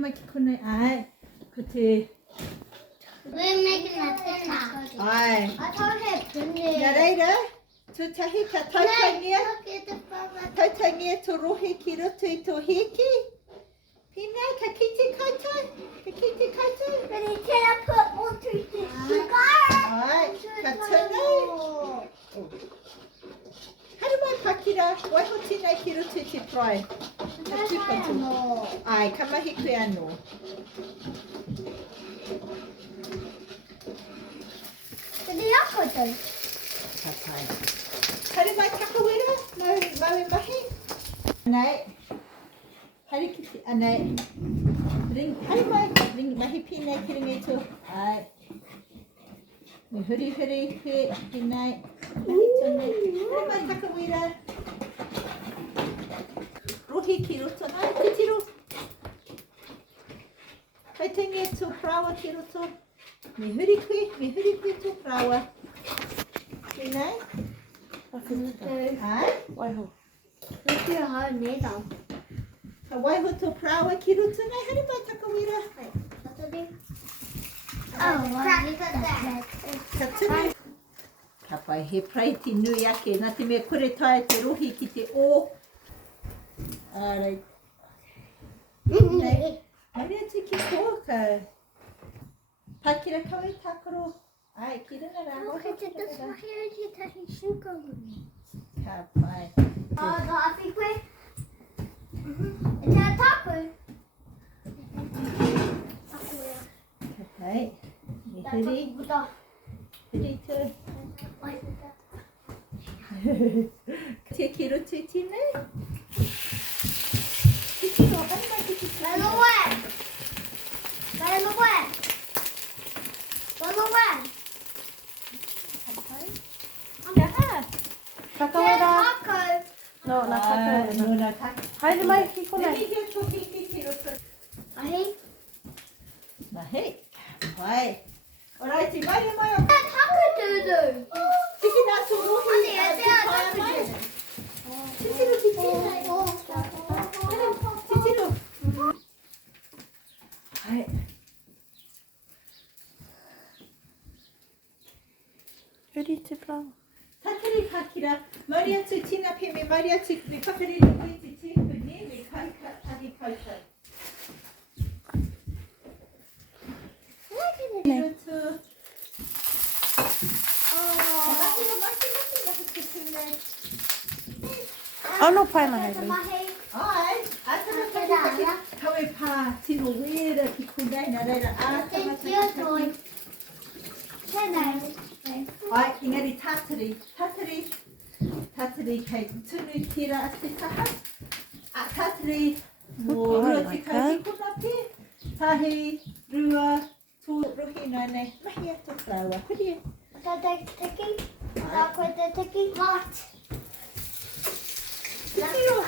mai ki konei ai. Kete. We're making a picture. Ai. I told him to Ia reira. Tutahi ka tautangia. Look at the papa. Tautangia to rohe ki roto I tō hiki. Pina ka kite koutou. Ka kite koutou. But he can't put all three things together. Ai. Ka tunu. Haru mai pakira. Waiho tina ki roto te prai. Ka tupatu. Ai, ka mahi koe anō. But the uncle does. Ka pai. Haru mai kakawera. Mau e mahi. Nei. Haru ki te anei. Haru mai. Mahi pina ki ringi tō. Ai. Me huri he nei. Mahi tōnei. Haru mai kakawera. Rohi ki roto nai. Te tiro. Kai tengia tō prawa ki roto. Me huri koe tō prawa. Pina. Ai. Waiho. Look at her needle. Ka waiho tō prawa ki roto nei. Haru mai kakawera. What's it do? Oh, crack that. Ka tunu. Ka pai he praiti nui ake. Nā te mea kore tae te rohi ki te o. Alright. Nei. Mari atu ki tō ka pakira kawe tākoro. Ai, ki runga rā. Look at this one here. You touch your sugar with me. Ka pai. Oh, the happy quick. Is that a taco? Ka pai. Me huri. Huri tō. Te ki roto I tēnei. Ki tiro, haru mai ki te tiro. Run away. Run away. Run away. Kakawera. Taco. No, nā kakawera. No, nā taka. Haere mai ki konei. Nemi hea tō hiki ki roto. Mahi. Mahi. Pai. Alrighty, mai mai o. Taco doodoo. Tiki nā tō rohi. Ane, e te a taco doodoo. Titiro ki tēnei. Titiro. Ai. Huri te plau. Takari hakira. Mauri atu tina pe me mauri atu me whakarere koe te tēpuni me kai tahi koutou. Tiro tū. Mahi te tūnei. Ano pai na hei. Mahi. Ai, atara whakitaki. Kawe pā tino wera ki kunei nā reira. It's your toy. Tenai. Ai, engari tātari. Tātari kei tunu tira a te taha. A tātari mō rua te kaukikona pē. Tahi, rua, tō rohi nā nei. Mahi ato prawa. Kuria. Tiki. Taco the tiki. Hot. Tiro.